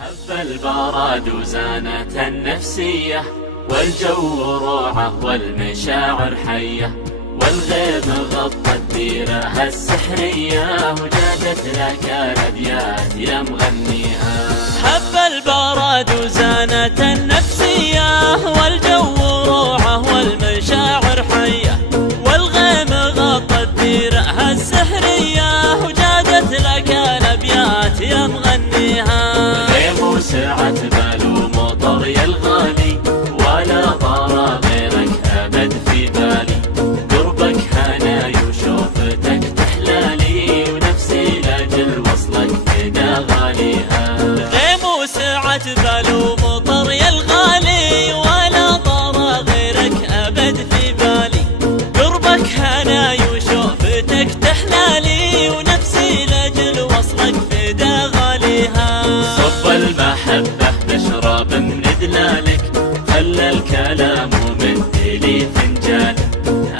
هب البراد وزانت النفسية، والجو روعة والمشاعر حية، والغيم غطت ديرها السحرية، وجادت لك الأبيات يا مغنيها. هب البراد وزانت النفسية، والجو روعة والمشاعر حية، والغيم غطت ديرها السحرية، وجادت لك الأبيات يا مغنيها. وسعت بال ومطر يا الغالي، ولا طار غيرك أبد في بالي، قربك هناي وشوفتك تحلالي، ونفسي لأجل وصلك فدا غاليها. غيم وسعت بال ومطر يا الغالي، ولا طار غيرك أبد في بالي، قربك هناي وشوفتك تحلالي، ونفسي لأجل وصلك فدا غاليها. صب المحبة بشرب من دلالك، خلى الكلام ومدلي فنجالك،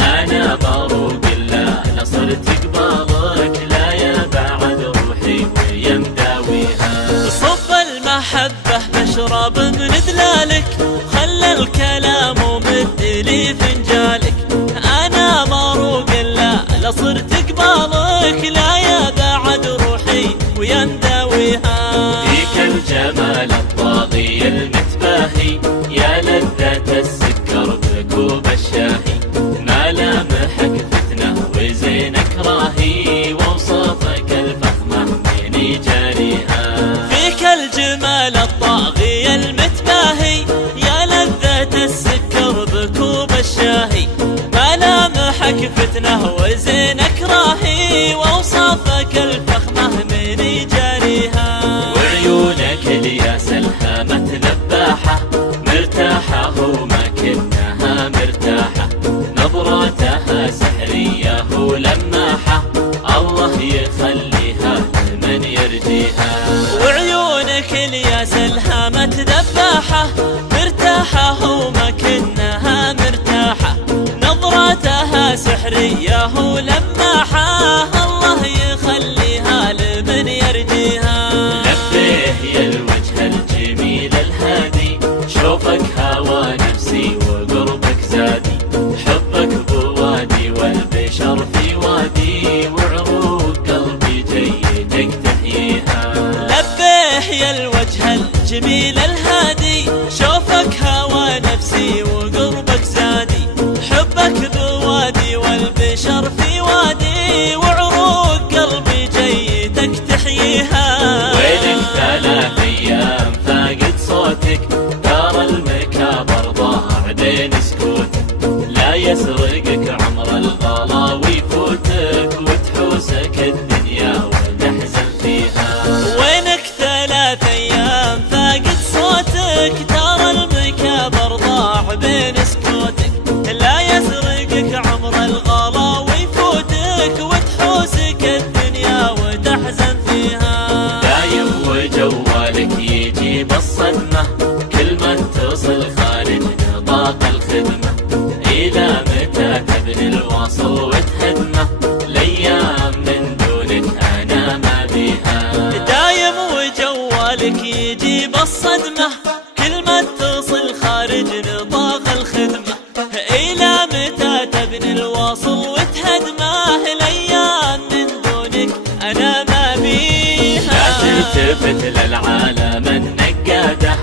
أنا مروق لا صرت قبالك، لا يا بعد روحي ويا مداويها. صب المحبة بشرب من دلالك، خلى الكلام ومدلي فنجالك، أنا مروق لا صرت قبالك، لا يا بعد روحي ويا مداويها. الجمال الطاغي المتباهي، يا لذة السكر بكوب الشاهي، ملامحك فتنة وزينك راهي، ووصفك الفخمة من جاريها. فيك الجمال الطاغي المتباهي، يا لذة السكر بكوب الشاهي، ملامحك فتنة وزينك راهي، ووصفك الفخمة من جاريها. وعيونك الياس الهامة ذباحة، مرتاحة وما كنها مرتاحة، نظراتها سحرية ولماحة، الله يخليها لمن يرجيها. وعيونك الياس الهامة ذباحة، مرتاحة وما كنها مرتاحة، نظراتها سحرية ولماحة، الله يخليها لمن يرجيها. يا الوجه الجميل الهادي، شوفك هوى نفسي وقربك زادي، حبك بوادي والبشر في وادي، وعروق قلبي جيتك تحييها. لبيه يا الوجه الجميل الهادي، شوفك هوى نفسي وقربك زادي، حبك بوادي والبشر في وادي، وعروق قلبي جيتك تحييها. ويلك 3 أيام فاقد صوتك، ترى المكابر ضاع بين سكوتك، لا يسرقك عمر الغلا ويفوتك، وتحوسك الدنيا وتحزن فيها. وينك 3 أيام فاقد صوتك، ترى المكابر ضاع بين سكوتك، لا يسرقك عمر الغلا ويفوتك، وتحوسك الدنيا وتحزن فيها. وجوالك يجيب الصدمة، كل ما اتصل خارج نطاق الخدمة، إلى متى تبني الوصل وتهدمه، الأيام من دونك أنا ما بيها. دايم وجوالك يجيب الصدمة، كل ما اتصل خارج نطاق الخدمة، إلى متى تبني الوصل وتهدمه، الأيام من دونك أنا ما بيها. لا تلتفت للعالم النقادة،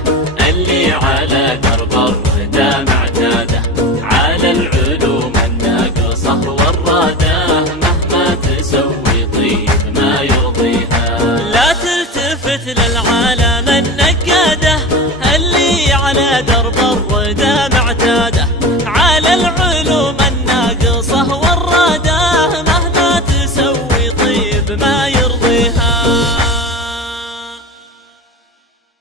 اللي على درب الردى معتادة، على العلوم الناقصة والرادة، مهما تسوي طيب ما يرضيها. لا تلتفت للعالم النقادة، اللي على درب الردى